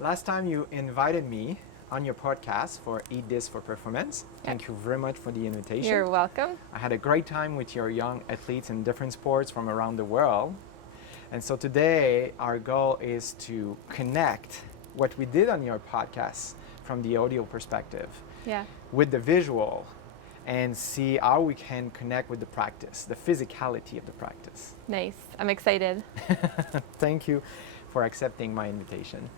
Last time you invited me on your podcast for Eat This for Performance. Thank you very much for the invitation. You're welcome. I had a great time with your young athletes in different sports from around the world. And so today our goal is to connect what we did on your podcast from the audio perspective with the visual and see how we can connect with the practice, the physicality of the practice. Nice. I'm excited. Thank you for accepting my invitation.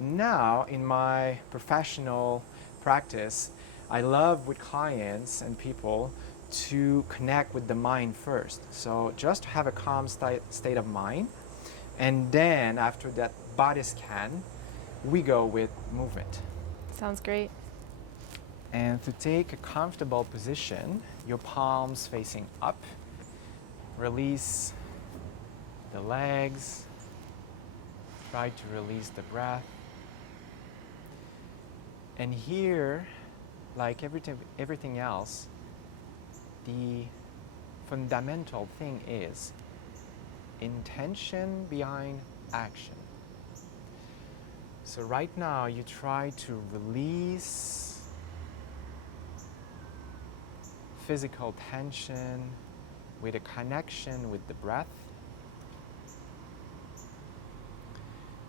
Now, in my professional practice, I love with clients and people to connect with the mind first. So just have a calm state of mind. And then after that body scan, we go with movement. Sounds great. And to take a comfortable position, your palms facing up, release the legs, try to release the breath. And here, like everything else, the fundamental thing is intention behind action. So right now you try to release physical tension with a connection with the breath.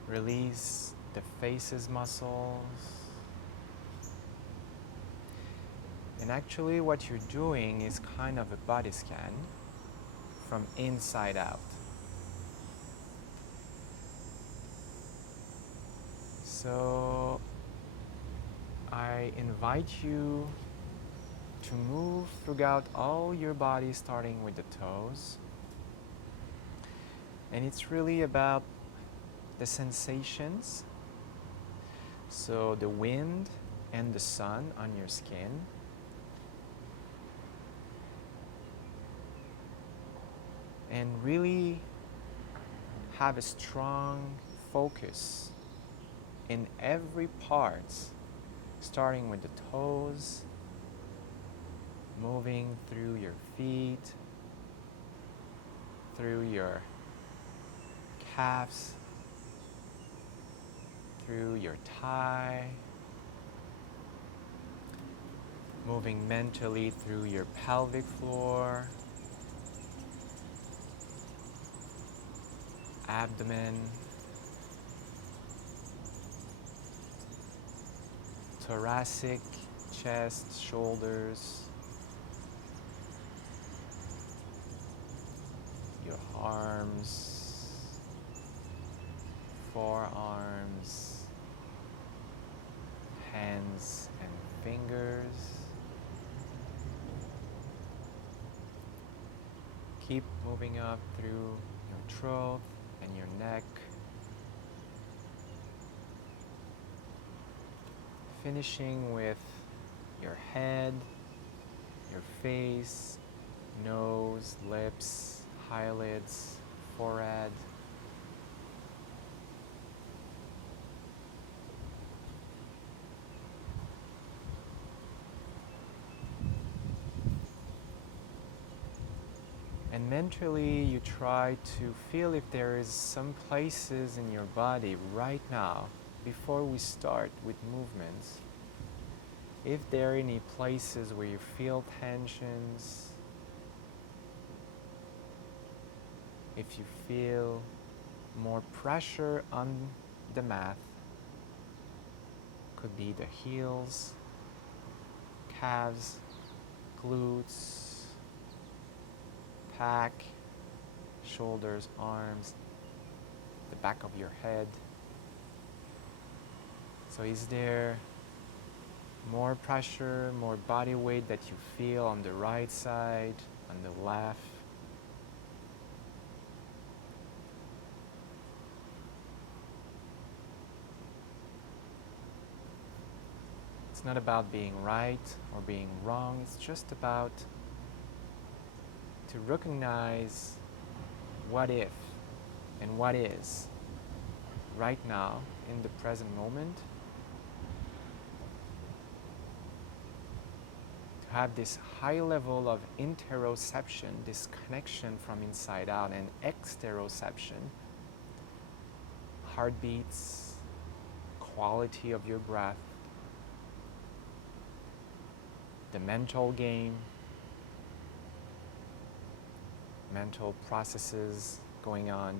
Release the face's muscles. And actually what you're doing is kind of a body scan from inside out. So I invite you to move throughout all your body, starting with the toes. And it's really about the sensations. So the wind and the sun on your skin. And really have a strong focus in every part, starting with the toes, moving through your feet, through your calves, through your thigh, moving mentally through your pelvic floor, abdomen, thoracic, chest, shoulders, your arms, forearms, hands and fingers. Keep moving up through your throat and your neck. Finishing with your head, your face, nose, lips, eyelids, forehead. And mentally you try to feel if there is some places in your body right now, before we start with movements, if there are any places where you feel tensions, if you feel more pressure on the mat, could be the heels, calves, glutes, back, shoulders, arms, the back of your head. So is there more pressure, more body weight that you feel on the right side, on the left? It's not about being right or being wrong, it's just about to recognize what if and what is right now in the present moment. To have this high level of interoception, this connection from inside out, and exteroception, heartbeats, quality of your breath, the mental game, mental processes going on.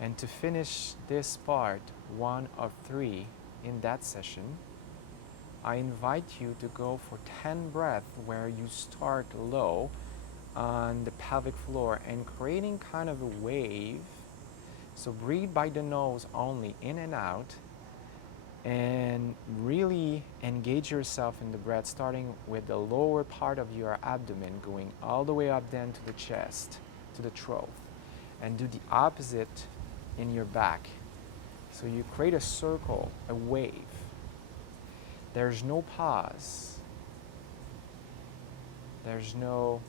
And to finish this part 1 of 3 in that session, I invite you to go for 10 breaths where you start low on the pelvic floor and creating kind of a wave. So breathe by the nose only, in and out, and really engage yourself in the breath, starting with the lower part of your abdomen, going all the way up then to the chest, to the throat, and do the opposite in your back. So you create a circle, a wave. There's no pause. There's no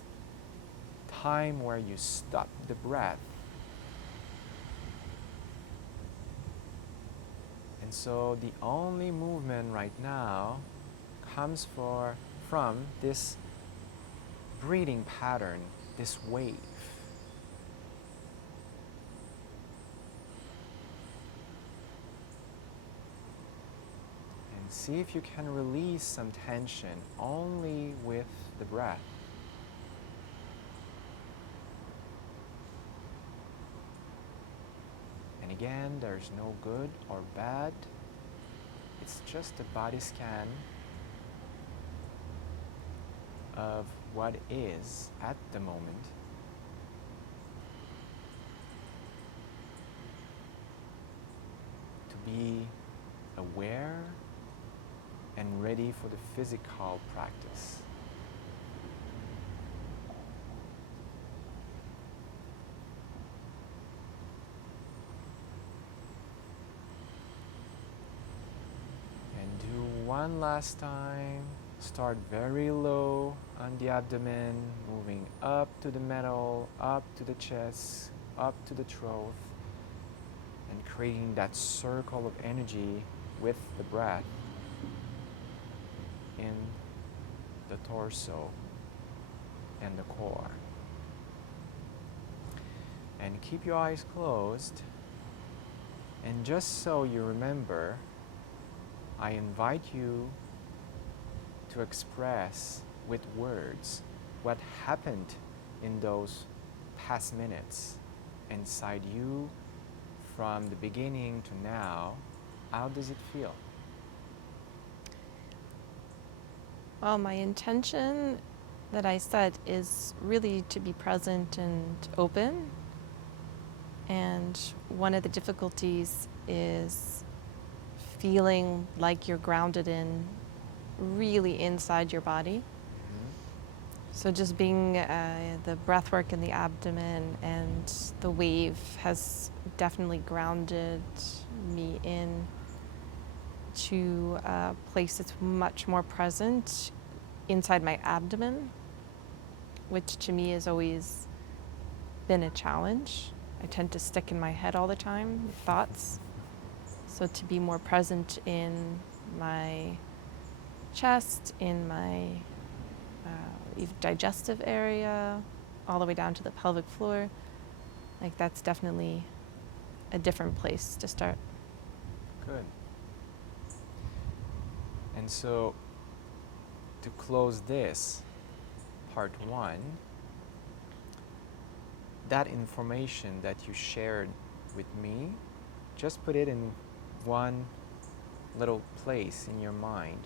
time where you stop the breath. And so the only movement right now comes from this breathing pattern, this wave. And see if you can release some tension only with the breath. And again, there's no good or bad. It's just a body scan of what is at the moment. To be aware and ready for the physical practice. One last time, start very low on the abdomen, moving up to the middle, up to the chest, up to the throat, and creating that circle of energy with the breath in the torso and the core. And keep your eyes closed, and just so you remember, I invite you to express with words what happened in those past minutes inside you from the beginning to now. How does it feel? Well, my intention that I set is really to be present and open. And one of the difficulties is feeling like you're grounded in really inside your body. So just being the breath work in the abdomen and the wave has definitely grounded me in to a place that's much more present inside my abdomen, which to me has always been a challenge. I tend to stick in my head all the time with thoughts. So to be more present in my chest, in my digestive area, all the way down to the pelvic floor, like that's definitely a different place to start. Good. And so to close this, part 1, that information that you shared with me, just put it in one little place in your mind.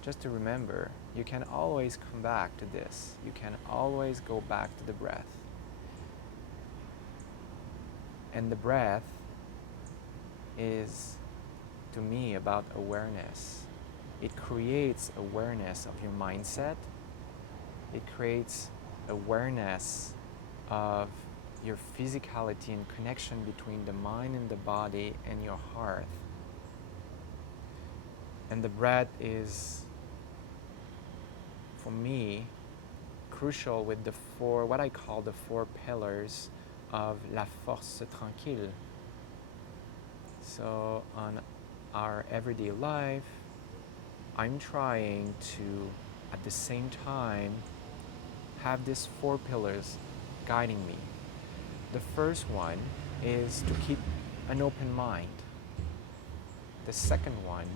Just to remember, you can always come back to this. You can always go back to the breath. And the breath is, to me, about awareness. It creates awareness of your mindset. It creates awareness of your physicality and connection between the mind and the body and your heart. And the breath is, for me, crucial with the what I call the 4 pillars of la force tranquille. So on our everyday life, I'm trying to, at the same time, have these 4 pillars guiding me. The first one is to keep an open mind. The second one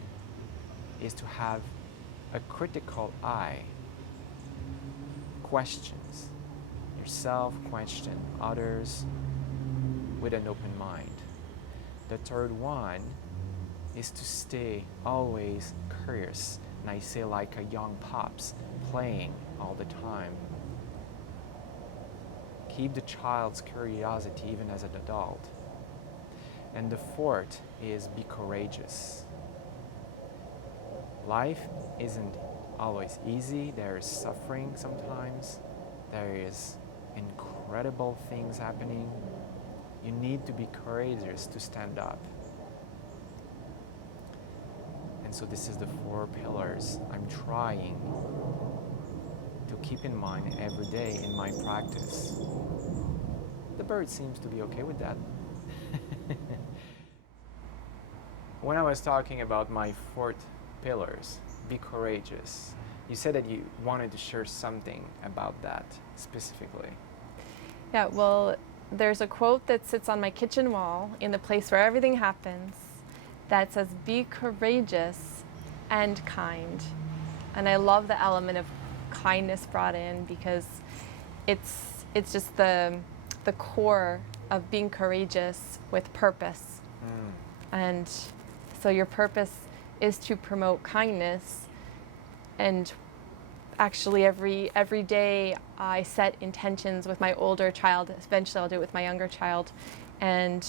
is to have a critical eye. Questions yourself, question others with an open mind. The third one is to stay always curious, and I say like a young pups, playing all the time. Keep the child's curiosity even as an adult. And the fourth is be courageous. Life isn't always easy. There is suffering sometimes. There is incredible things happening. You need to be courageous to stand up. And so this is the 4 pillars I'm trying to keep in mind every day in my practice. The bird seems to be okay with that. When I was talking about my 4 pillars, be courageous, you said that you wanted to share something about that specifically. Yeah, well, there's a quote that sits on my kitchen wall in the place where everything happens that says, be courageous and kind. And I love the element of kindness brought in because it's just the core of being courageous with purpose. And so your purpose is to promote kindness. And actually every day I set intentions with my older child. Eventually I'll do it with my younger child. And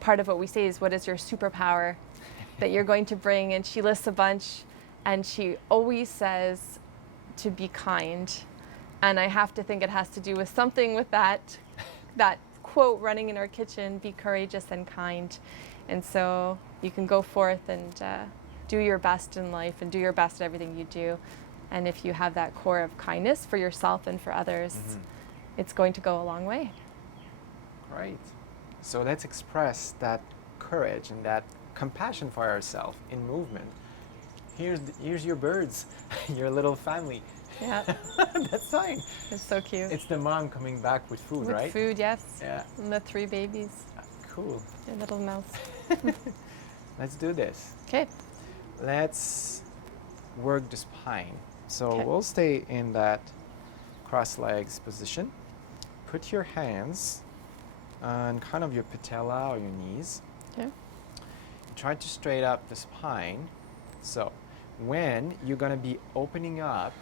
part of what we say is, what is your superpower that you're going to bring? And she lists a bunch, and she always says to be kind. And I have to think it has to do with something with that quote running in our kitchen, be courageous and kind. And so you can go forth and do your best in life and do your best at everything you do. And if you have that core of kindness for yourself and for others, it's going to go a long way. Right. So let's express that courage and that compassion for ourselves in movement. Here's your birds, your little family. Yeah. That's fine. It's so cute. It's the mom coming back with food, right? With food, yes. Yeah. And the 3 babies. Cool. Their little mouths. Let's do this. Okay. Let's work the spine. So Okay. we'll stay in that cross legs position. Put your hands on kind of your patella or your knees. Okay. Try to straight up the spine. So when you're going to be opening up,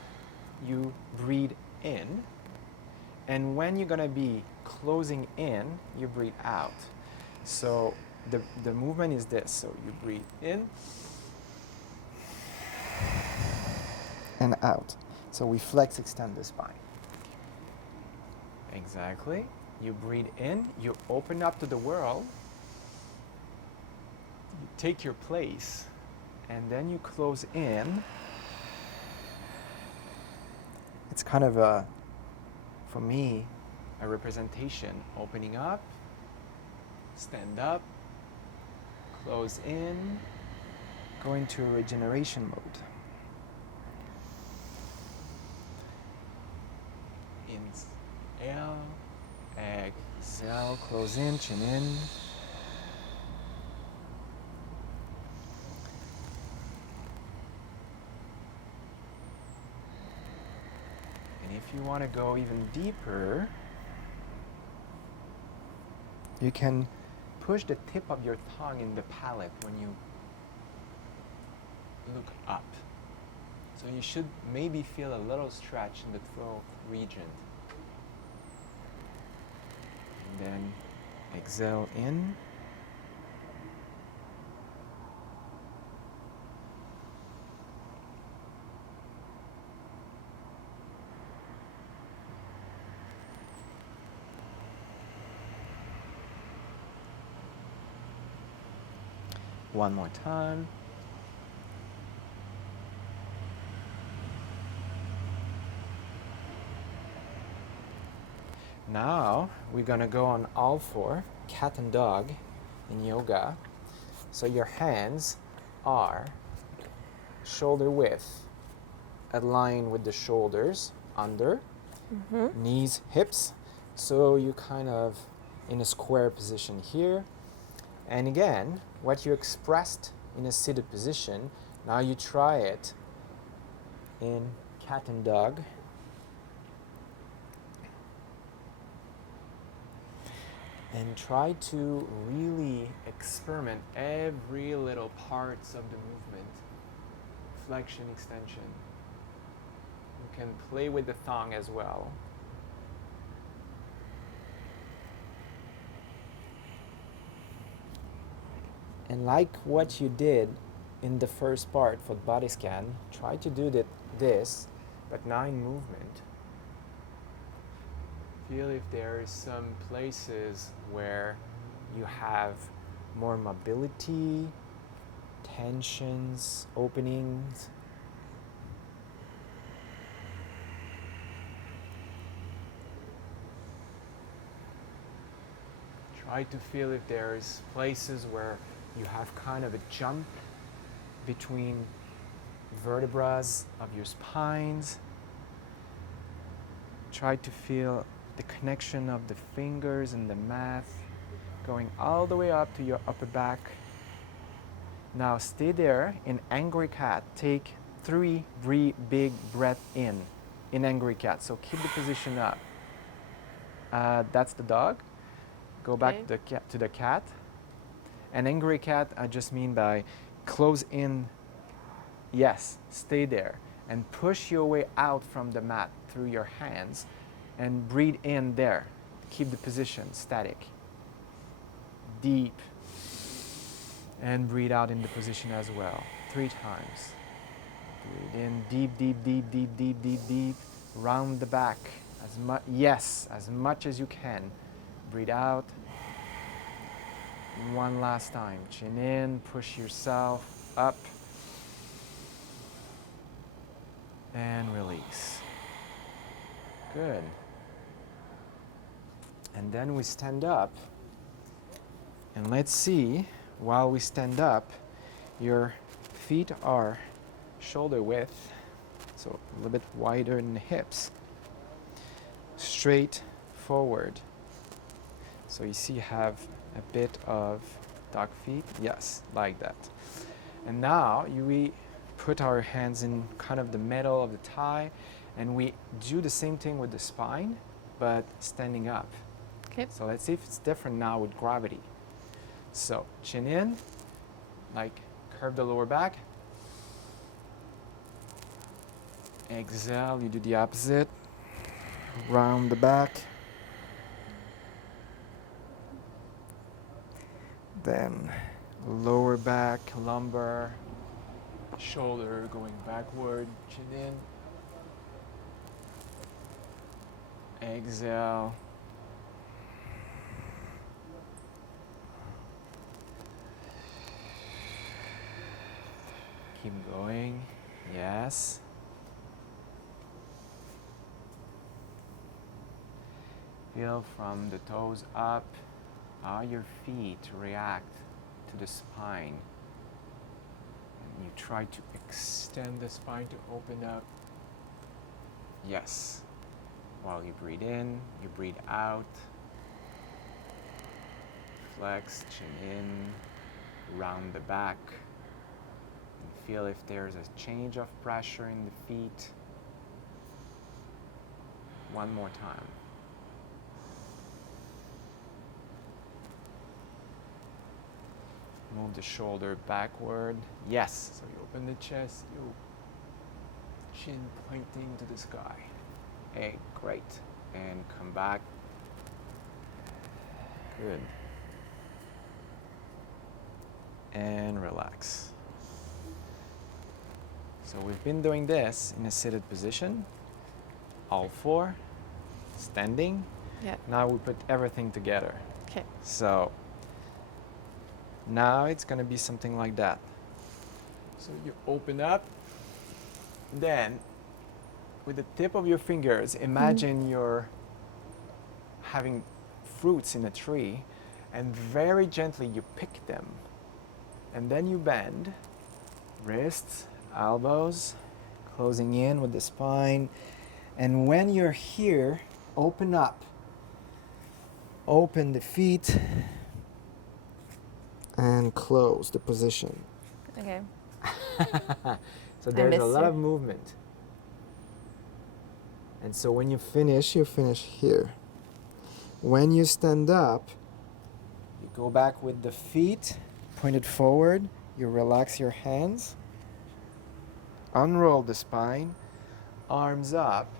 you breathe in. And when you're going to be closing in, you breathe out. So the movement is this. So you breathe in and out. So we flex, extend the spine. Exactly. You breathe in, you open up to the world, you take your place, and then you close in. It's kind of for me, a representation. Opening up, stand up, close in, go into regeneration mode. Inhale, exhale, close in, chin in. And if you want to go even deeper, you can push the tip of your tongue in the palate when you look up. So you should maybe feel a little stretch in the throat region. And then exhale in. One more time. Now we're gonna go on all 4, cat and dog in yoga. So your hands are shoulder width, align with the shoulders under, knees, hips. So you kind of in a square position here. And again, what you expressed in a seated position, now you try it in cat and dog. And try to really experiment every little parts of the movement. Flexion, extension. You can play with the thong as well. And like what you did in the first part for the body scan, try to do this, but now in movement. Feel if there is some places where you have more mobility, tensions, openings. Try to feel if there is places where you have kind of a jump between vertebrae of your spines. Try to feel the connection of the fingers and the mat going all the way up to your upper back. Now stay there in angry cat. Take 3 big breaths in angry cat. So keep the position up. That's the dog. Go back to the cat. And angry cat, I just mean by close in. Yes, stay there. And push your way out from the mat through your hands and breathe in there. Keep the position static. Deep. And breathe out in the position as well. 3 times. Breathe in deep, deep, deep, deep, deep, deep, deep. Round the back. As much as you can. Breathe out. One last time. Chin in, push yourself up. And release. Good. And then we stand up. And let's see, while we stand up, your feet are shoulder width, so a little bit wider than the hips. Straight forward. So you see you have a bit of dog feet. Yes, like that. And now we put our hands in kind of the middle of the thigh, and we do the same thing with the spine, but standing up. Okay. So let's see if it's different now with gravity. So chin in, like curve the lower back. Exhale, you do the opposite. Round the back. Then lower back, lumbar, shoulder going backward, chin in. Exhale. Keep going. Yes. Feel from the toes up how your feet react to the spine. And you try to extend the spine to open up. Yes. While you breathe in, you breathe out. Flex, chin in, round the back. And feel if there's a change of pressure in the feet. One more time. Move the shoulder backward. Yes. So you open the chest, you chin pointing to the sky. Hey, great. And come back. Good. And relax. So we've been doing this in a seated position. All 4. Standing. Yeah. Now we put everything together. Okay. So now it's going to be something like that. So you open up. Then with the tip of your fingers, imagine you're having fruits in a tree, and very gently you pick them. And then you bend, wrists, elbows, closing in with the spine. And when you're here, open up Open the feet and close the position. Okay. So there's a miss lot you. of movement. And so when you finish here. When you stand up, you go back with the feet pointed forward. You relax your hands. Unroll the spine. Arms up.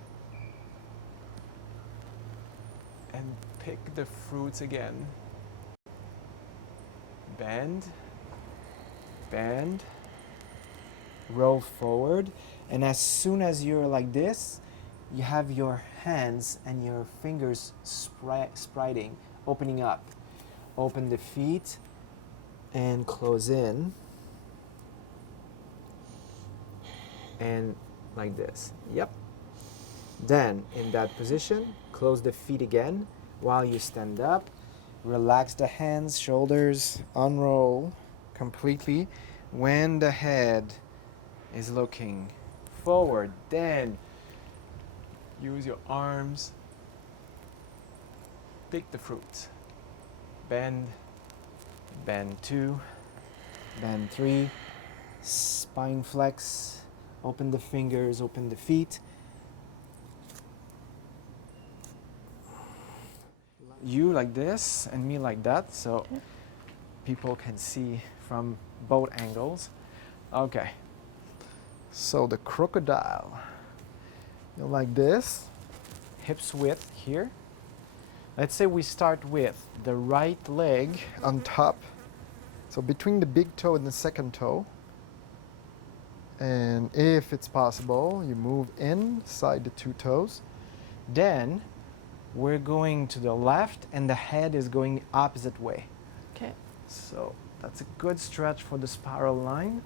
And pick the fruits again. Bend. Bend. Roll forward. And as soon as you're like this, you have your hands and your fingers spreading, opening up. Open the feet and close in. And like this. Yep. Then, in that position, close the feet again while you stand up. Relax the hands, shoulders, unroll completely. When the head is looking forward, then use your arms. Take the fruit. Bend. Bend 2. Bend 3. Spine flex. Open the fingers, open the feet. You like this and me like that, so people can see from both angles. Okay. So the crocodile. You like this, hips width here. Let's say we start with the right leg on top. So between the big toe and the second toe. And if it's possible, you move inside the 2 toes. Then we're going to the left and the head is going the opposite way. Okay. So that's a good stretch for the spiral line.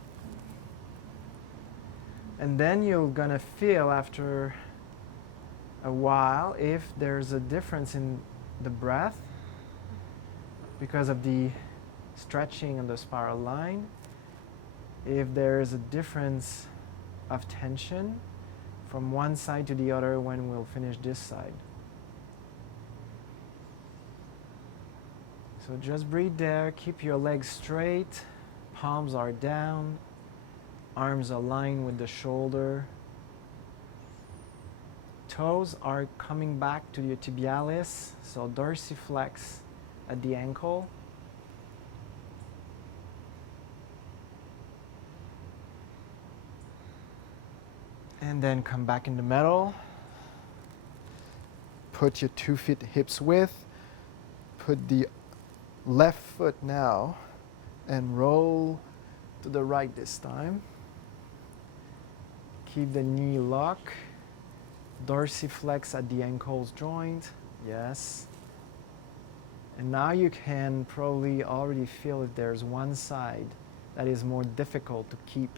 And then you're gonna feel after a while if there's a difference in the breath because of the stretching on the spiral line. If there's a difference of tension from one side to the other when we'll finish this side. So just breathe there, keep your legs straight, palms are down, arms aligned with the shoulder. Toes are coming back to your tibialis, so dorsiflex at the ankle. And then come back in the middle. Put your 2 feet hips width. Put the left foot now and roll to the right this time. Keep the knee lock. Dorsiflex at the ankles joint. Yes. And now you can probably already feel if there's one side that is more difficult to keep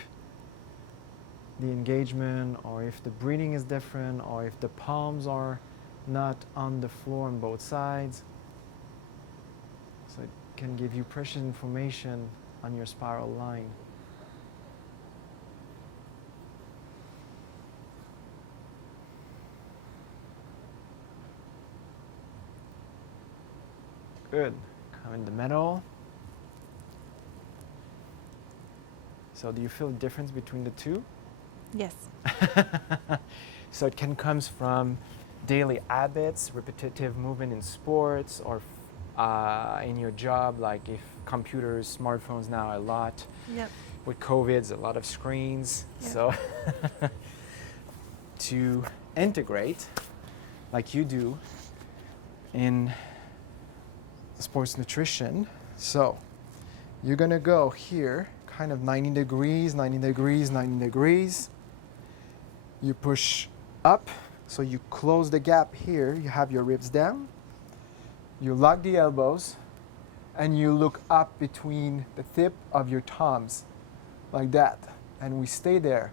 the engagement, or if the breathing is different, or if the palms are not on the floor on both sides. So it can give you precious information on your spiral line. Good. Come in the middle. So do you feel the difference between the two? Yes. So it can come from daily habits, repetitive movement in sports, or in your job, like if computers, smartphones now a lot. Yep. With COVID, a lot of screens. Yep. So to integrate, like you do, in sports nutrition. So you're gonna go here, kind of 90 degrees, 90 degrees, 90 degrees. You push up, so you close the gap here, you have your ribs down. You lock the elbows, and you look up between the tip of your thumbs, like that. And we stay there.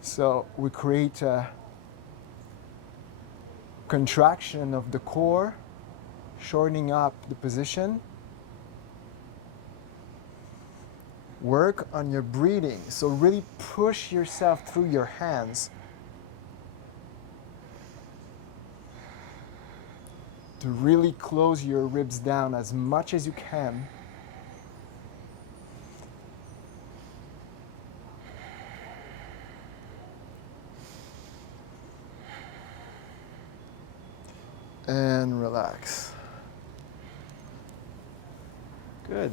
So we create a contraction of the core, shortening up the position. Work on your breathing. So really push yourself through your hands. to really close your ribs down as much as you can. And relax. Good.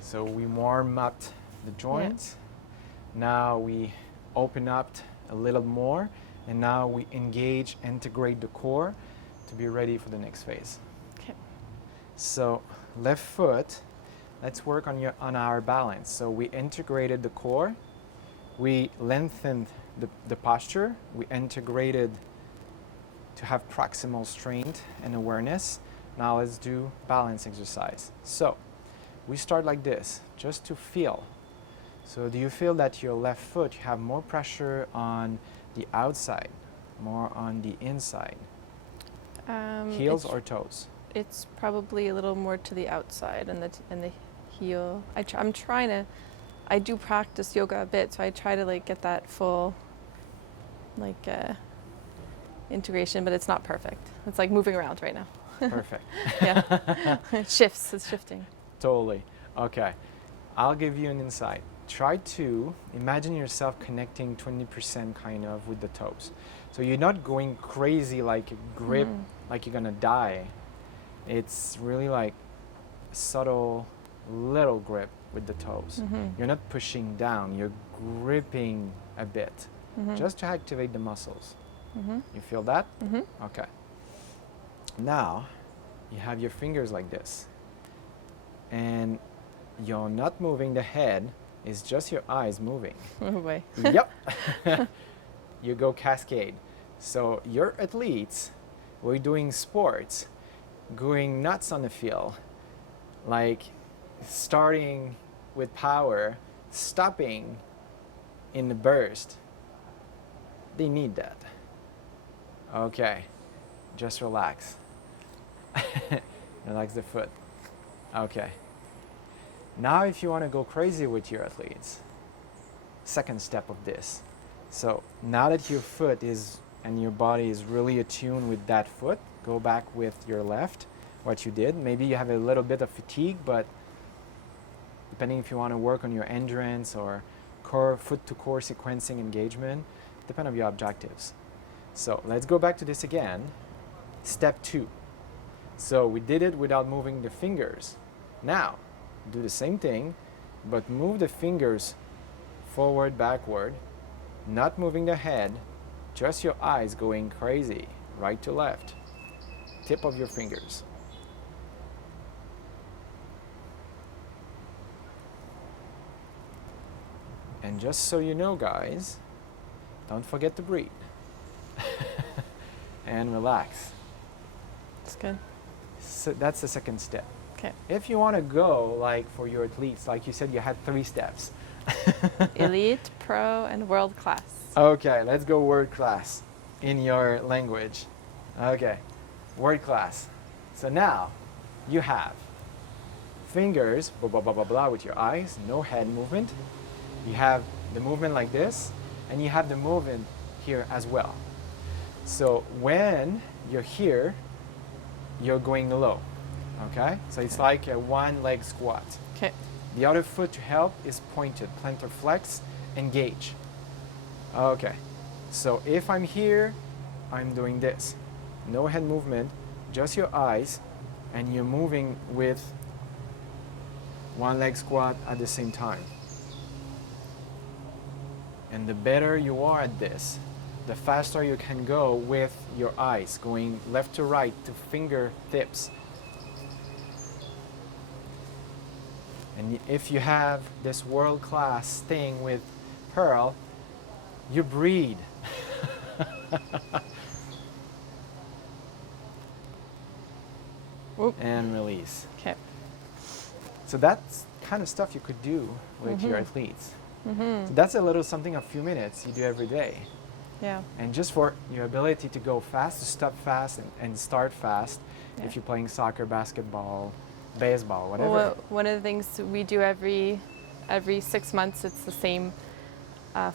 So we warm up the joints. Yeah. Now we open up a little more, and now we engage, integrate the core to be ready for the next phase. Okay. So left foot, let's work on our balance. So we integrated the core, we lengthened the posture, we integrated to have proximal strength and awareness. Now let's do balance exercise. So we start like this, just to feel. So do you feel that your left foot, you have more pressure on the outside, more on the inside? Heels or toes? It's probably a little more to the outside and the heel. I'm trying to, I do practice yoga a bit, so I try to like get that full like integration, but it's not perfect. It's like moving around right now. Perfect. Yeah, it shifts, it's shifting. Totally. Okay, I'll give you an insight. Try to imagine yourself connecting 20% kind of with the toes. So you're not going crazy like grip, like you're gonna die. It's really like subtle little grip with the toes. You're not pushing down, you're gripping a bit, just to activate the muscles. You feel that? Okay. Now, you have your fingers like this. And you're not moving the head, it's just your eyes moving. Oh boy. Yep. You go cascade. So your athletes, we're doing sports, going nuts on the field, like starting with power, stopping in the burst. They need that. Okay, just relax. Relax the foot. Okay. Now if you want to go crazy with your athletes, second step of this. So now that your foot is and your body is really attuned with that foot, go back with your left, what you did. Maybe you have a little bit of fatigue, but depending if you want to work on your endurance or core, foot to core sequencing engagement, depend on your objectives. So let's go back to this again. Step 2. So we did it without moving the fingers. Now, do the same thing, but move the fingers forward, backward, not moving the head, just your eyes going crazy, right to left. Tip of your fingers. And just so you know, guys, don't forget to breathe. And relax. That's good. So that's the second step. Okay. If you want to go, like for your athletes, like you said, you had 3 steps. Elite, pro, and world class. Okay, let's go world class in your language. Okay, world class. So now you have fingers, blah, blah, blah, blah, blah, with your eyes, no head movement. You have the movement like this, and you have the movement here as well. So when you're here, you're going low, okay? So it's like a 1-leg squat. Okay. The other foot to help is pointed, plantar flex, engage. Okay, so if I'm here, I'm doing this. No head movement, just your eyes, and you're moving with 1-leg squat at the same time. And the better you are at this, the faster you can go with your eyes, going left to right to fingertips. And if you have this world-class thing with Pearle, you breathe. And release. Okay. So that's kind of stuff you could do with your athletes. So that's a little something, a few minutes you do every day. Yeah. And just for your ability to go fast, to stop fast and start fast, if you're playing soccer, basketball, baseball, whatever. Well, one of the things we do every 6 months, it's the same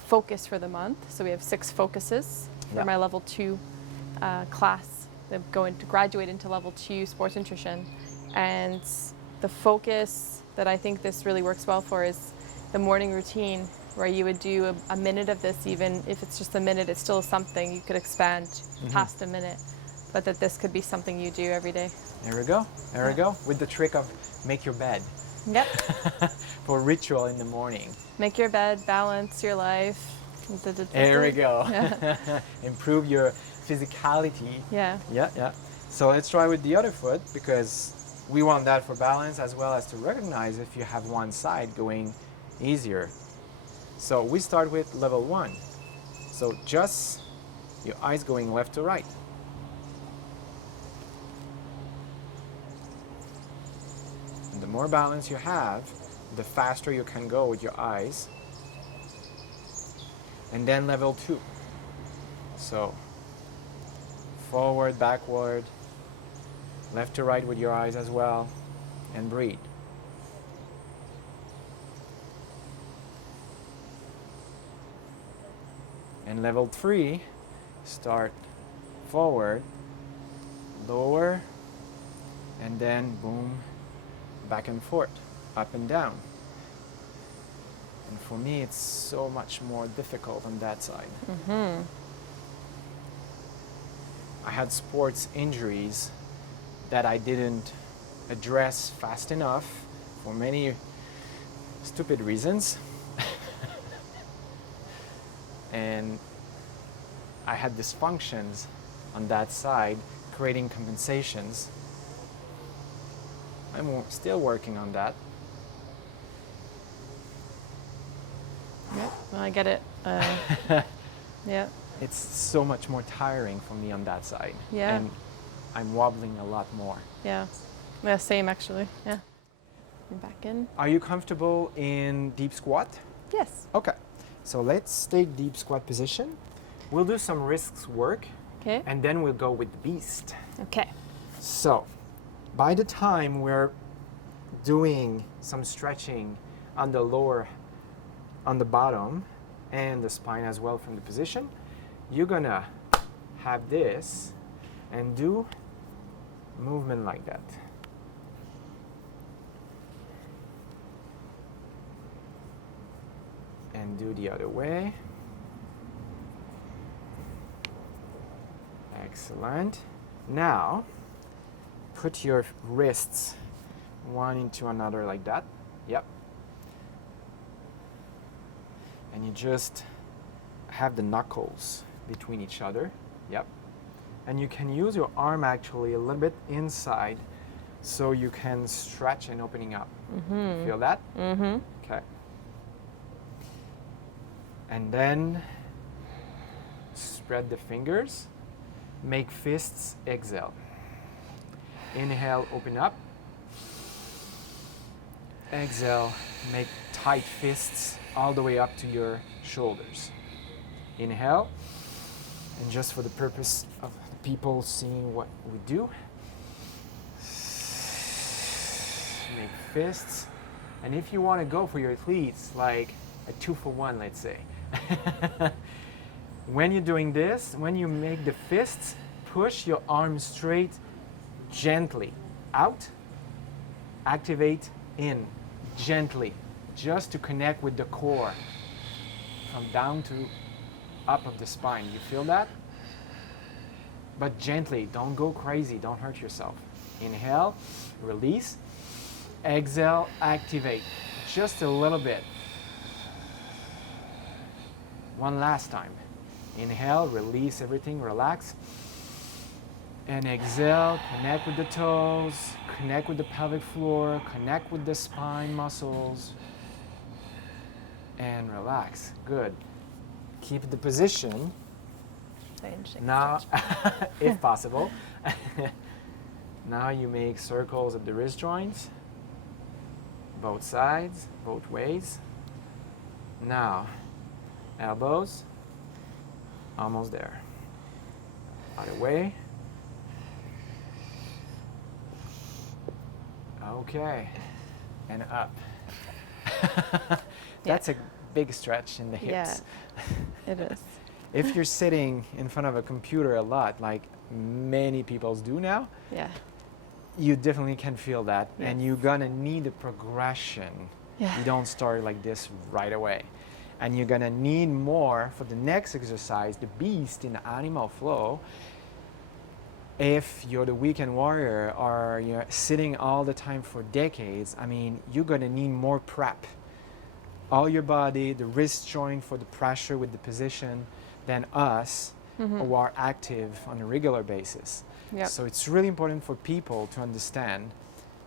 focus for the month. So we have 6 focuses for my level 2 class. going to graduate into level 2 sports nutrition. And the focus that I think this really works well for is the morning routine, where you would do a minute of this. Even if it's just a minute, it's still something you could expand past a minute, but that this could be something you do every day. There we go. There we go. With the trick of make your bed. Yep. For ritual in the morning. Make your bed, balance your life. There we go. Yeah. Improve your physicality. Yeah. Yeah, yeah. So let's try with the other foot, because we want that for balance as well as to recognize if you have one side going easier. So we start with level 1. So just your eyes going left to right. And the more balance you have, the faster you can go with your eyes. And then level 2. So forward, backward, left to right with your eyes as well, and breathe. And level 3, start forward, lower, and then boom, back and forth, up and down. And for me, it's so much more difficult on that side. I had sports injuries that I didn't address fast enough for many stupid reasons. And I had dysfunctions on that side, creating compensations. I'm still working on that. Yep. Well, I get it. Yeah. It's so much more tiring for me on that side. Yeah. And I'm wobbling a lot more. Yeah. Yeah. Same actually. Yeah. And back in. Are you comfortable in deep squat? Yes. Okay. So let's take deep squat position. We'll do some wrists work. Okay. And then we'll go with the beast. Okay. So by the time we're doing some stretching on the lower, on the bottom, and the spine as well from the position, you're gonna have this and do movement like that. And do the other way. Excellent. Now, put your wrists one into another like that. Yep. And you just have the knuckles between each other. Yep. And you can use your arm actually a little bit inside so you can stretch and opening up. Feel that? Okay. And then spread the fingers, make fists, exhale. Inhale, open up. Exhale, make tight fists all the way up to your shoulders. Inhale, and just for the purpose of people seeing what we do, make fists. And if you want to go for your athletes, like a 2-for-1, let's say, when you're doing this, when you make the fists, push your arms straight, gently out, activate in, gently, just to connect with the core, from down to up of the spine. You feel that? But gently, don't go crazy, don't hurt yourself. Inhale, release, exhale, activate, just a little bit. One last time. Inhale, release everything, relax. And exhale, connect with the toes, connect with the pelvic floor, connect with the spine muscles. And relax. Good. Keep the position. Now, if possible. Now you make circles at the wrist joints. Both sides, both ways. Now, elbows, almost there. Other way. Okay, and up. That's a big stretch in the hips. Yeah, it is. If you're sitting in front of a computer a lot, like many people do now, Yeah. you definitely can feel that. Yes. And you're gonna need a progression. Yeah. You don't start like this right away. And you're gonna need more for the next exercise, the beast in the animal flow. If you're the weekend warrior or you're sitting all the time for decades, I mean, you're gonna need more prep. All your body, the wrist joint for the pressure with the position, than us who are active on a regular basis. Yep. So it's really important for people to understand.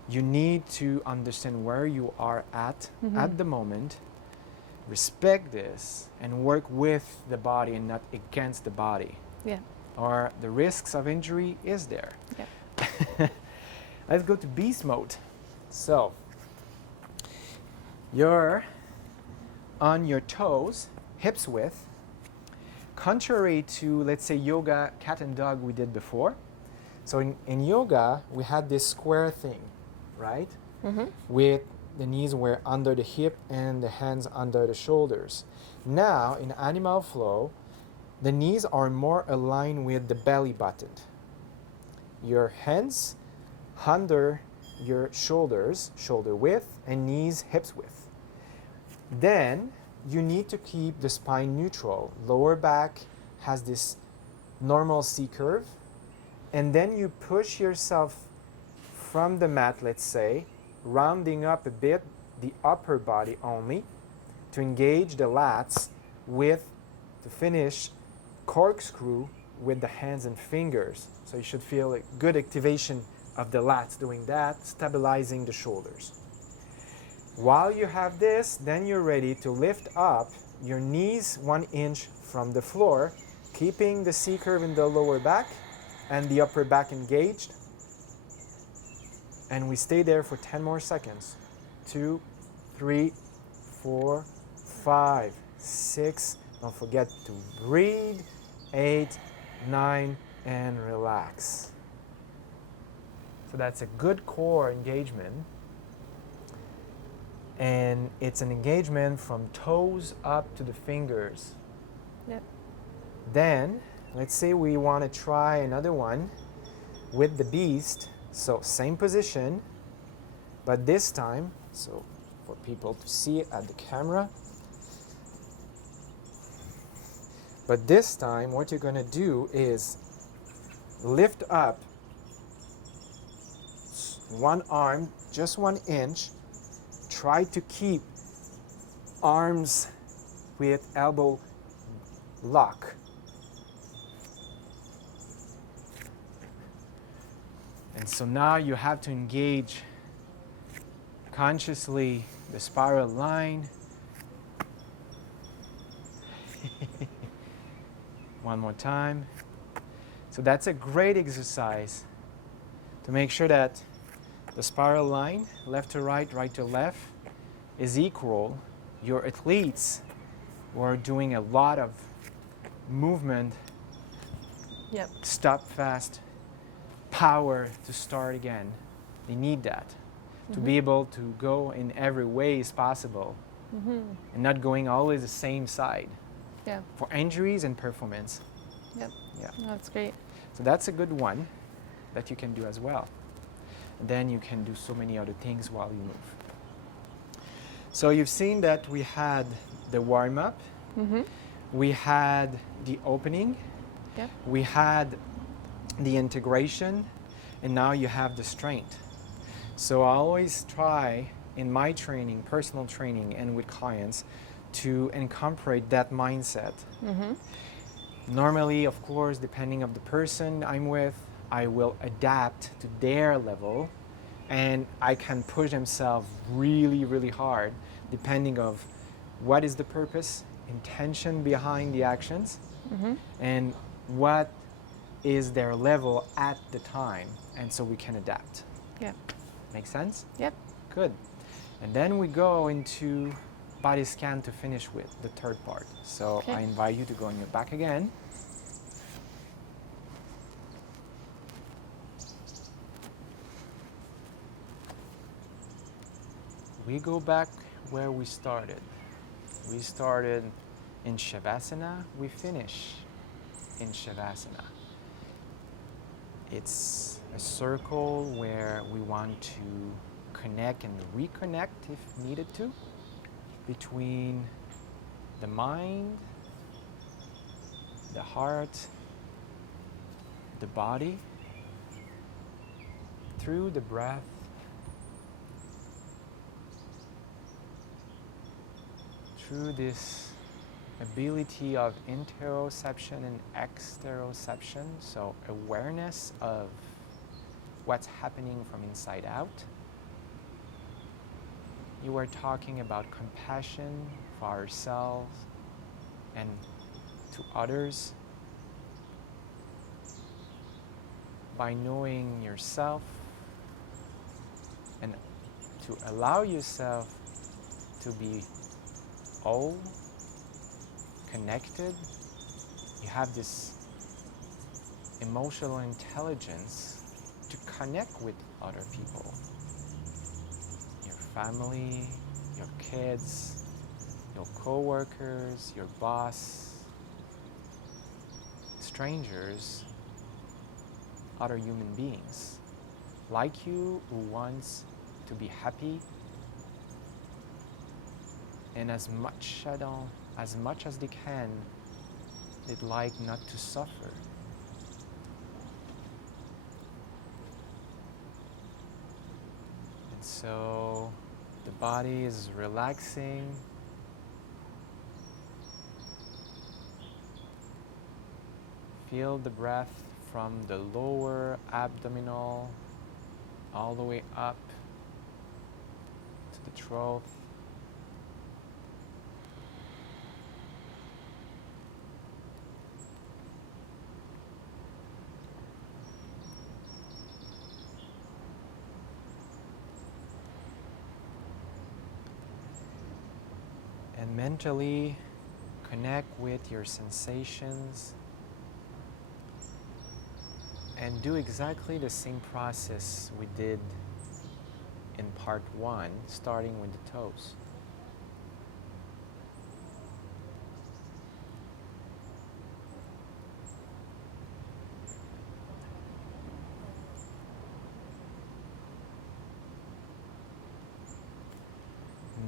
You need to understand where you are at the moment, respect this, and work with the body and not against the body. Yeah. Or the risks of injury is there. Yep. Let's go to beast mode. So you're on your toes, hips width, contrary to, let's say, yoga cat and dog we did before. So in yoga, we had this square thing, right? With the knees were under the hip and the hands under the shoulders. Now, in animal flow, the knees are more aligned with the belly button. Your hands under your shoulders, shoulder width, and knees hips width. Then you need to keep the spine neutral. Lower back has this normal C curve, and then you push yourself from the mat, let's say, rounding up a bit the upper body only to engage the lats with, to finish, corkscrew with the hands and fingers. So you should feel a good activation of the lats doing that, stabilizing the shoulders. While you have this, then you're ready to lift up your knees 1 inch from the floor, keeping the C curve in the lower back and the upper back engaged. And we stay there for 10 more seconds. 2, 3, 4, 5, 6. Don't forget to breathe. 8, 9, and relax. So that's a good core engagement. And it's an engagement from toes up to the fingers. Yep. Then, let's say we want to try another one with the beast. So same position, but this time, so for people to see it at the camera, but this time what you're going to do is lift up one arm, just 1 inch. Try to keep arms with elbow lock. And so now you have to engage consciously the spiral line. One more time. So that's a great exercise to make sure that the spiral line, left to right, right to left, is equal. Your athletes who are doing a lot of movement, Yep. stop fast, power to start again. They need that to be able to go in every way is possible and not going always the same side Yeah. for injuries and performance. Yep. Yeah. No, that's great. So that's a good one that you can do as well. And then you can do so many other things while you move. So you've seen that we had the warm-up, we had the opening, Yep. we had the integration, and now you have the strength. So I always try in my training, personal training, and with clients to incorporate that mindset. Normally, of course, depending on the person I'm with, I will adapt to their level, and I can push themselves really, really hard depending of what is the purpose, intention behind the actions, and what is their level at the time, and so we can adapt. Yep. Make sense? Yep. Good. And then we go into body scan to finish with the third part. So Okay. I invite you to go on your back again. We go back where we started. We started in Shavasana, we finish in Shavasana. It's a circle where we want to connect and reconnect if needed to between the mind, the heart, the body, through the breath, through this ability of interoception and exteroception, so awareness of what's happening from inside out. You are talking about compassion for ourselves and to others. By knowing yourself and to allow yourself to be all connected, you have this emotional intelligence to connect with other people. Your family, your kids, your co-workers, your boss, strangers, other human beings like you who wants to be happy and as much as they can, they'd like not to suffer. And so the body is relaxing. Feel the breath from the lower abdominal all the way up to the throat. And mentally connect with your sensations and do exactly the same process we did in part 1, starting with the toes.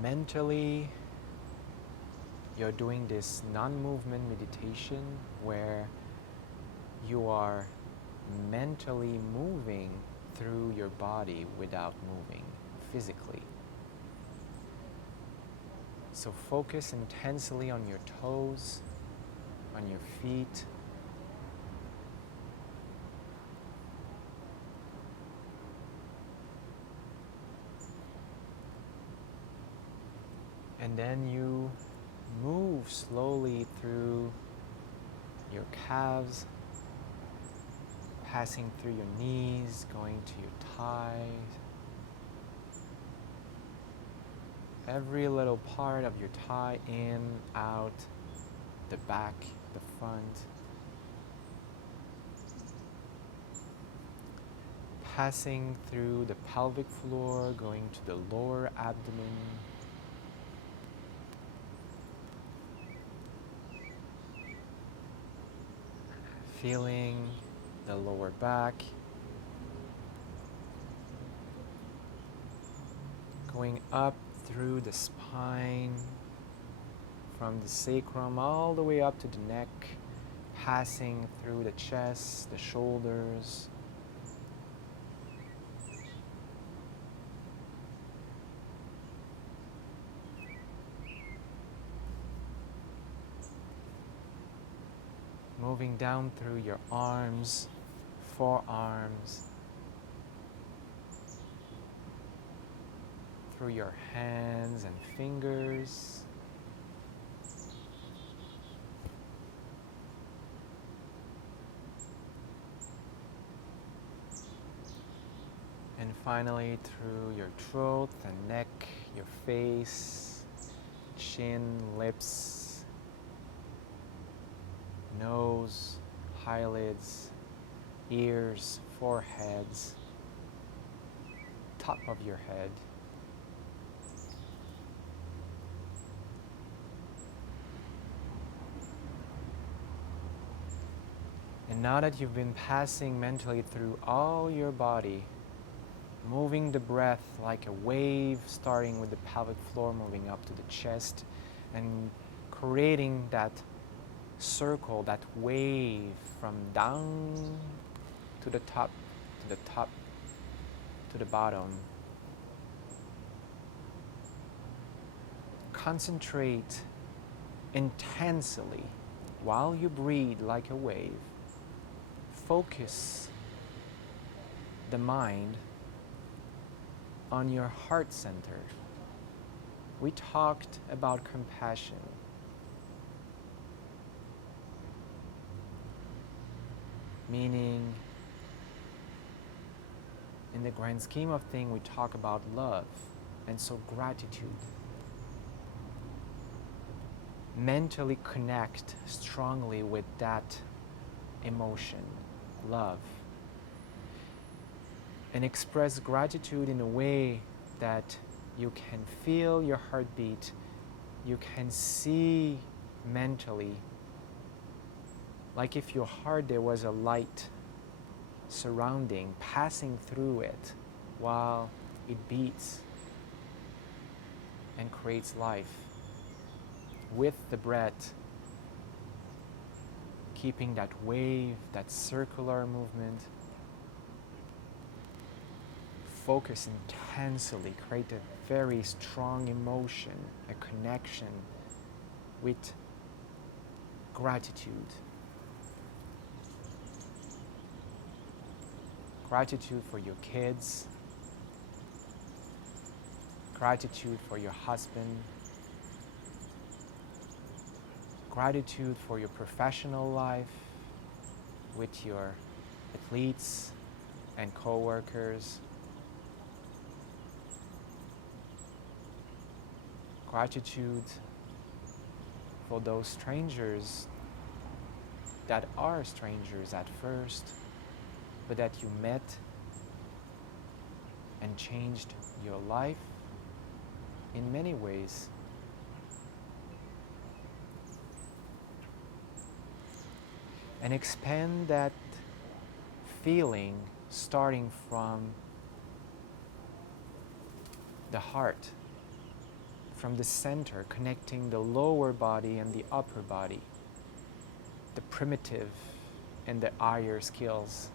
Mentally, you're doing this non-movement meditation where you are mentally moving through your body without moving physically. So focus intensely on your toes, on your feet. And then you move slowly through your calves, passing through your knees, going to your thighs. Every little part of your thigh, in, out, the back, the front. Passing through the pelvic floor, going to the lower abdomen. Feeling the lower back, going up through the spine, from the sacrum all the way up to the neck, passing through the chest, the shoulders. Moving down through your arms, forearms, through your hands and fingers. And finally through your throat and neck, your face, chin, lips, nose, eyelids, ears, foreheads, top of your head. And And now that you've been passing mentally through all your body, moving the breath like a wave, starting with the pelvic floor, moving up to the chest, and creating that circle, that wave from down to the top, to the top, to the bottom. Concentrate intensely while you breathe like a wave. Focus the mind on your heart center. We talked about compassion. Meaning, in the grand scheme of things, we talk about love, and so gratitude. Mentally connect strongly with that emotion, love, and express gratitude in a way that you can feel your heartbeat, you can see mentally, like if your heart there was a light surrounding, passing through it while it beats and creates life. With the breath, keeping that wave, that circular movement. Focus intensely, create a very strong emotion, a connection with gratitude. Gratitude for your kids, gratitude for your husband, gratitude for your professional life with your athletes and co-workers. Gratitude for those strangers that are strangers at first, but that you met and changed your life in many ways. And expand that feeling starting from the heart, from the center, connecting the lower body and the upper body, the primitive and the higher skills,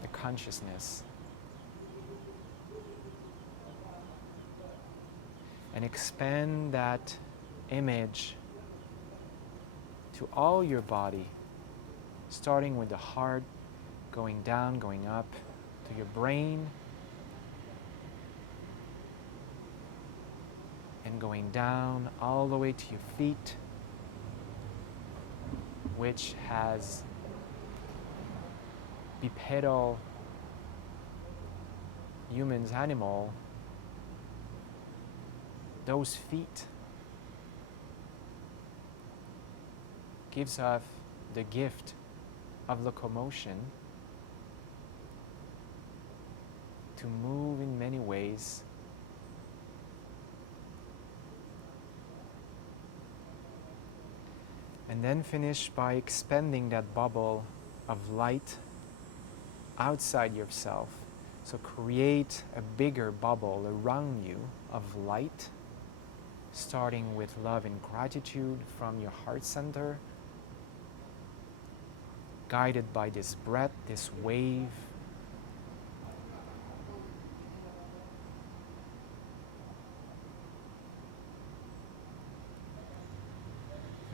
the consciousness. And expand that image to all your body, starting with the heart, going down, going up to your brain, and going down all the way to your feet, which has bipedal humans, animal. Those feet gives us the gift of locomotion to move in many ways. And then finish by expanding that bubble of light outside yourself. So create a bigger bubble around you of light, starting with love and gratitude from your heart center, guided by this breath, this wave.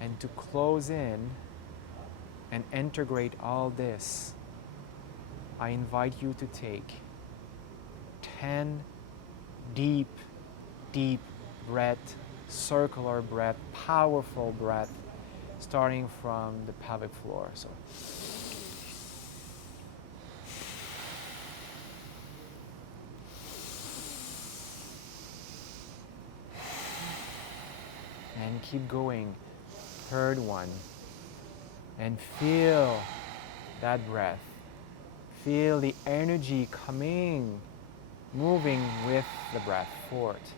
And to close in and integrate all this, I invite you to take 10 deep, deep breath, circular breath, powerful breath, starting from the pelvic floor. So and keep going. Third one. And feel that breath. Feel the energy coming, moving with the breath. Fourth.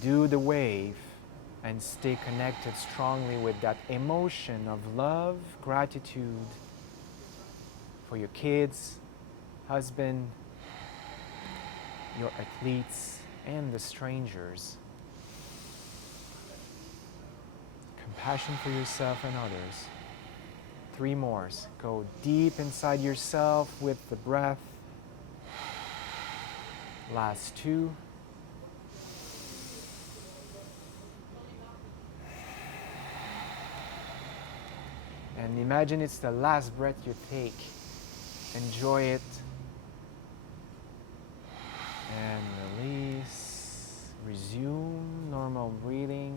Do the wave and stay connected strongly with that emotion of love, gratitude for your kids, husband, your athletes, and the strangers. Compassion for yourself and others. 3 more. Go deep inside yourself with the breath. Last 2. And imagine it's the last breath you take. Enjoy it. And release. Resume normal breathing.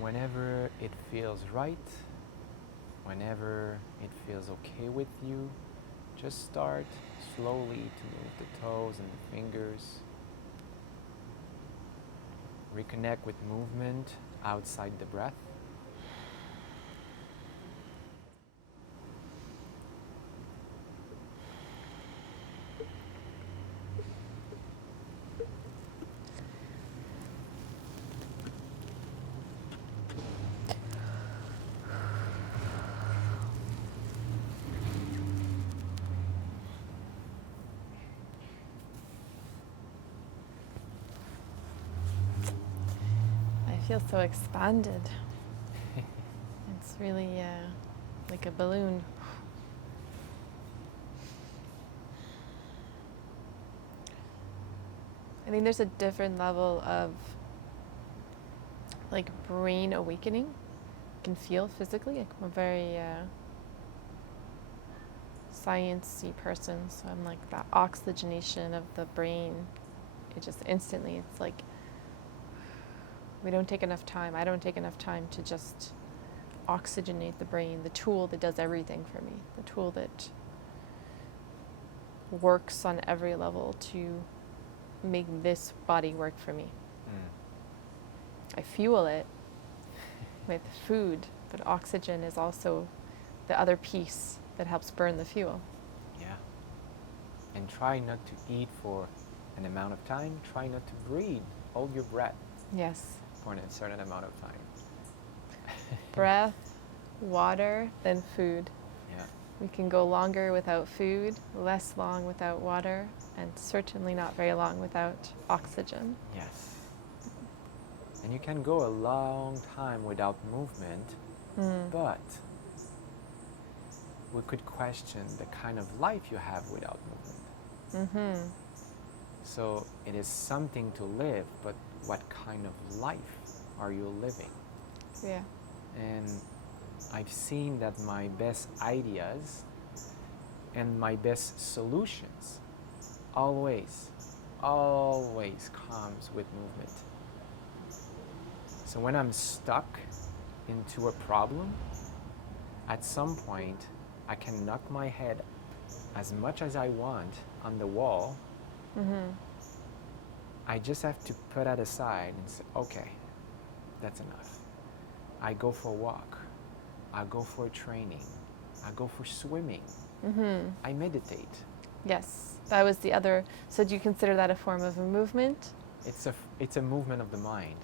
Whenever it feels right, whenever it feels okay with you, just start slowly to move the toes and the fingers. Reconnect with movement outside the breath. I feel so expanded. It's really like a balloon. I think there's a different level of like brain awakening. You can feel physically. I'm a very sciencey person, so I'm like that oxygenation of the brain. It just instantly, it's like we don't take enough time. I don't take enough time to just oxygenate the brain, the tool that does everything for me, the tool that works on every level to make this body work for me. I fuel it with food, but oxygen is also the other piece that helps burn the fuel. Yeah. And try not to eat for an amount of time. Try not to breathe. Hold your breath. Yes. For a certain amount of time. Breath, water, then food. Yeah. We can go longer without food, less long without water, and certainly not very long without oxygen. Yes. And you can go a long time without movement, but we could question the kind of life you have without movement. So it is something to live, but what kind of life are you living? Yeah. And I've seen that my best ideas and my best solutions always comes with movement. So when I'm stuck into a problem, at some point I can knock my head as much as I want on the wall. I just have to put that aside and say, okay, that's enough. I go for a walk. I go for a training. I go for swimming. I meditate. Yes, that was the other. So do you consider that a form of a movement? It's a movement of the mind.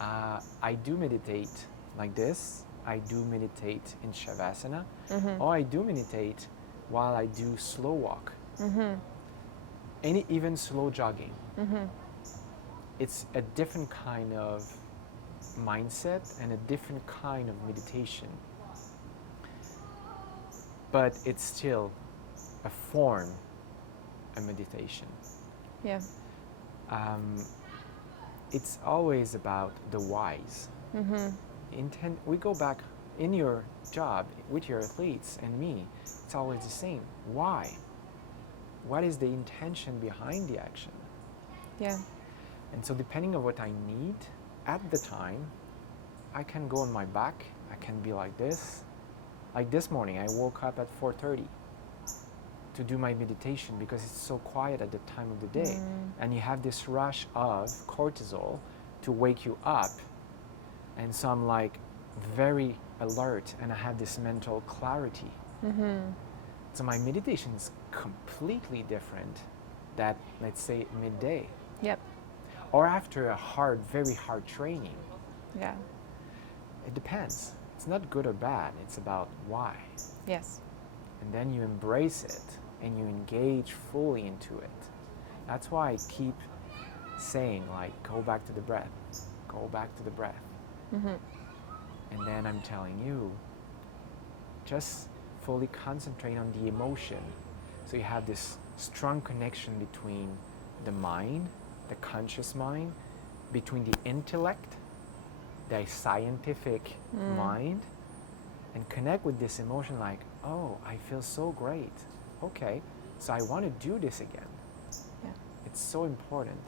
I do meditate like this. I do meditate in Shavasana. Or I do meditate while I do slow walk. Even slow jogging. It's a different kind of mindset and a different kind of meditation. But it's still a form of meditation. Yeah. It's always about the whys. We go back in your job with your athletes and me, it's always the same. Why? What is the intention behind the action? Yeah. And so depending on what I need at the time, I can go on my back, I can be like this. Like this morning, I woke up at 4:30 to do my meditation because it's so quiet at the time of the day. And you have this rush of cortisol to wake you up. And so I'm like very alert and I have this mental clarity. So my meditation is completely different than, let's say, midday. Yep. Or after a very hard training. Yeah. It depends. It's not good or bad. It's about why. Yes. And then you embrace it and you engage fully into it. That's why I keep saying, like, go back to the breath. Go back to the breath. And then I'm telling you, just fully concentrate on the emotion. So you have this strong connection between the mind, the conscious mind, between the intellect, the scientific mind, and connect with this emotion like, oh, I feel so great. Okay, so I want to do this again. Yeah. It's so important.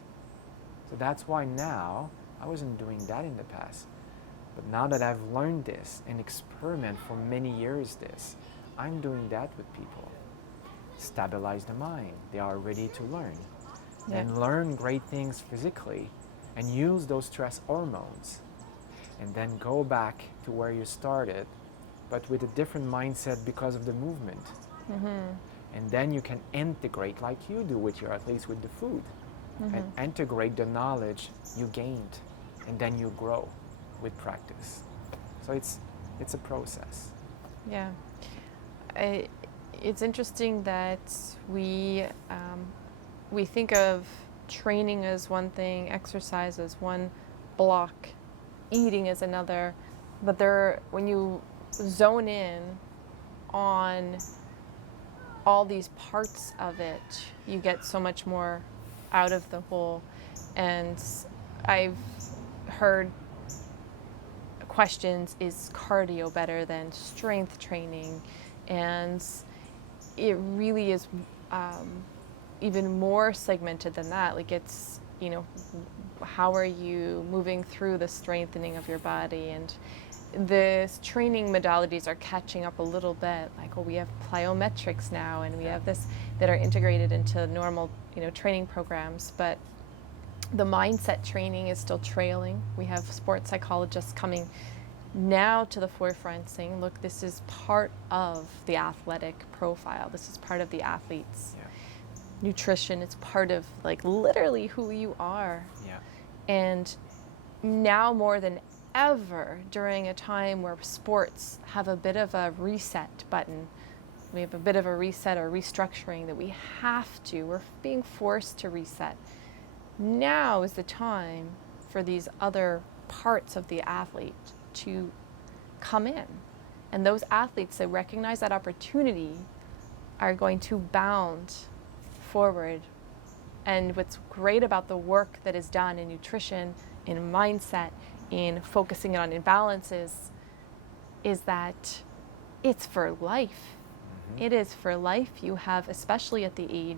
So that's why now, I wasn't doing that in the past. But now that I've learned this and experiment for many years this, I'm doing that with people. Stabilize the mind. They are ready to learn. Yeah. And learn great things physically and use those stress hormones. And then go back to where you started, but with a different mindset because of the movement. And then you can integrate like you do with your athletes with the food. And integrate the knowledge you gained. And then you grow with practice. So it's a process. Yeah. It's interesting that we think of training as one thing, exercise as one block, eating as another, but when you zone in on all these parts of it, you get so much more out of the whole. And I've heard questions, is cardio better than strength training? And it really is even more segmented than that. Like it's, how are you moving through the strengthening of your body? And the training modalities are catching up a little bit. Like, we have plyometrics now, and we have this that are integrated into normal, training programs. But the mindset training is still trailing. We have sports psychologists coming now to the forefront saying, look, this is part of the athletic profile. This is part of the athlete's nutrition. It's part of literally who you are. Yeah. And now more than ever, during a time where sports have a bit of a reset button, we have a bit of a reset or restructuring that we have to, we're being forced to reset. Now is the time for these other parts of the athlete to come in. And those athletes that recognize that opportunity are going to bound forward. And what's great about the work that is done in nutrition, in mindset, in focusing on imbalances, is that it's for life. It is for life. You have, especially at the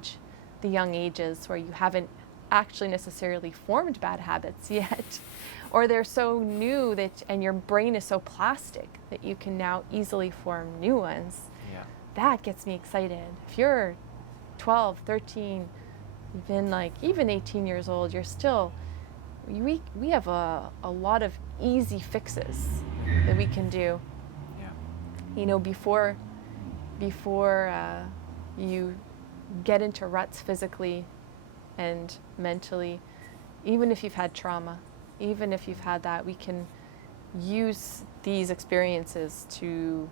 young ages where you haven't actually necessarily formed bad habits yet, or they're so new and your brain is so plastic that you can now easily form new ones. Yeah. That gets me excited. If you're 12, 13, even 18 years old, you're still, we have a lot of easy fixes that we can do. Yeah. Before you get into ruts physically and mentally, even if you've had trauma, even if you've had that, we can use these experiences to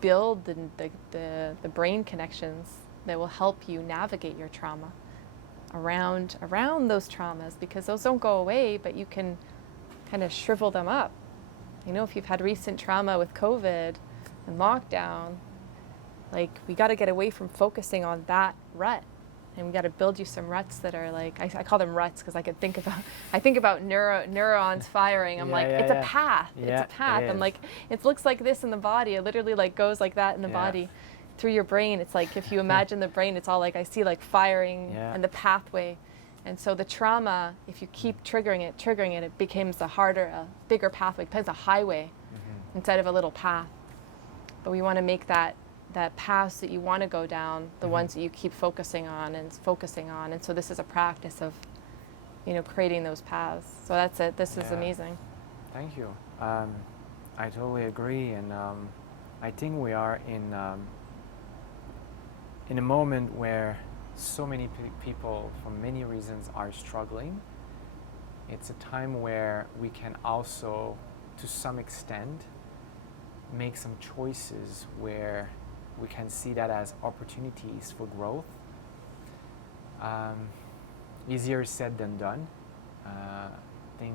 build the brain connections that will help you navigate your trauma around those traumas, because those don't go away, but you can kind of shrivel them up. If you've had recent trauma with COVID and lockdown, we got to get away from focusing on that rut, and we got to build you some ruts that are I call them ruts because I think about neurons firing. I'm it's a path. Yeah, it's a path. it I'm is. It looks like this in the body. It literally goes like that in the body through your brain. It's if you imagine the brain, it's all I see firing and the pathway. And so the trauma, if you keep triggering it, it becomes a bigger pathway, it becomes a highway instead of a little path. But we want to make that paths that you want to go down, the ones that you keep focusing on. And so this is a practice of, creating those paths. So that's it. This is amazing. Thank you. I totally agree, and I think we are in a moment where so many people, for many reasons, are struggling. It's a time where we can also, to some extent, make some choices where we can see that as opportunities for growth. Easier said than done. I think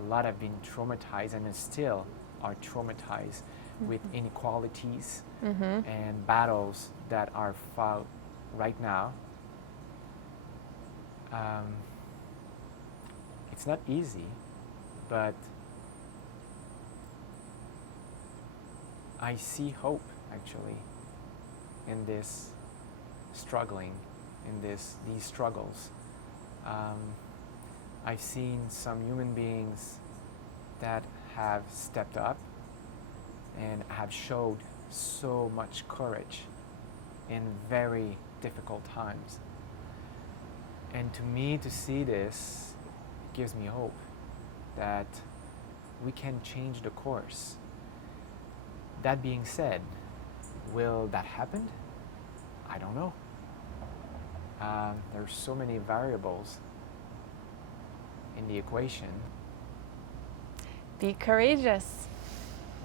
a lot have been traumatized and still are traumatized with inequalities and battles that are fought right now. It's not easy, but I see hope actually in this struggling, in these struggles. I've seen some human beings that have stepped up and have showed so much courage in very difficult times. And to me, to see this gives me hope that we can change the course. That being said, will that happen? I don't know. There's so many variables in the equation. Be courageous.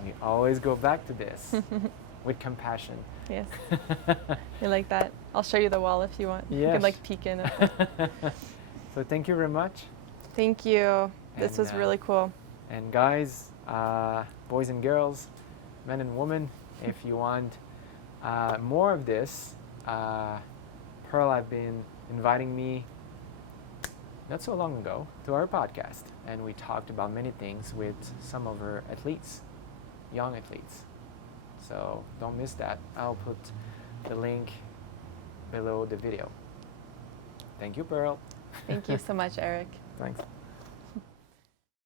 We always go back to this with compassion. Yes. I like that. I'll show you the wall if you want. Yes. You can peek in it. So thank you very much. Thank you. This was really cool. And guys, boys and girls, men and women, if you want more of this, Pearle have been inviting me not so long ago to our podcast, and we talked about many things with some of her athletes, young athletes. So don't miss that. I'll put the link below the video. Thank you, Pearle. Thank you so much, Eric. Thanks.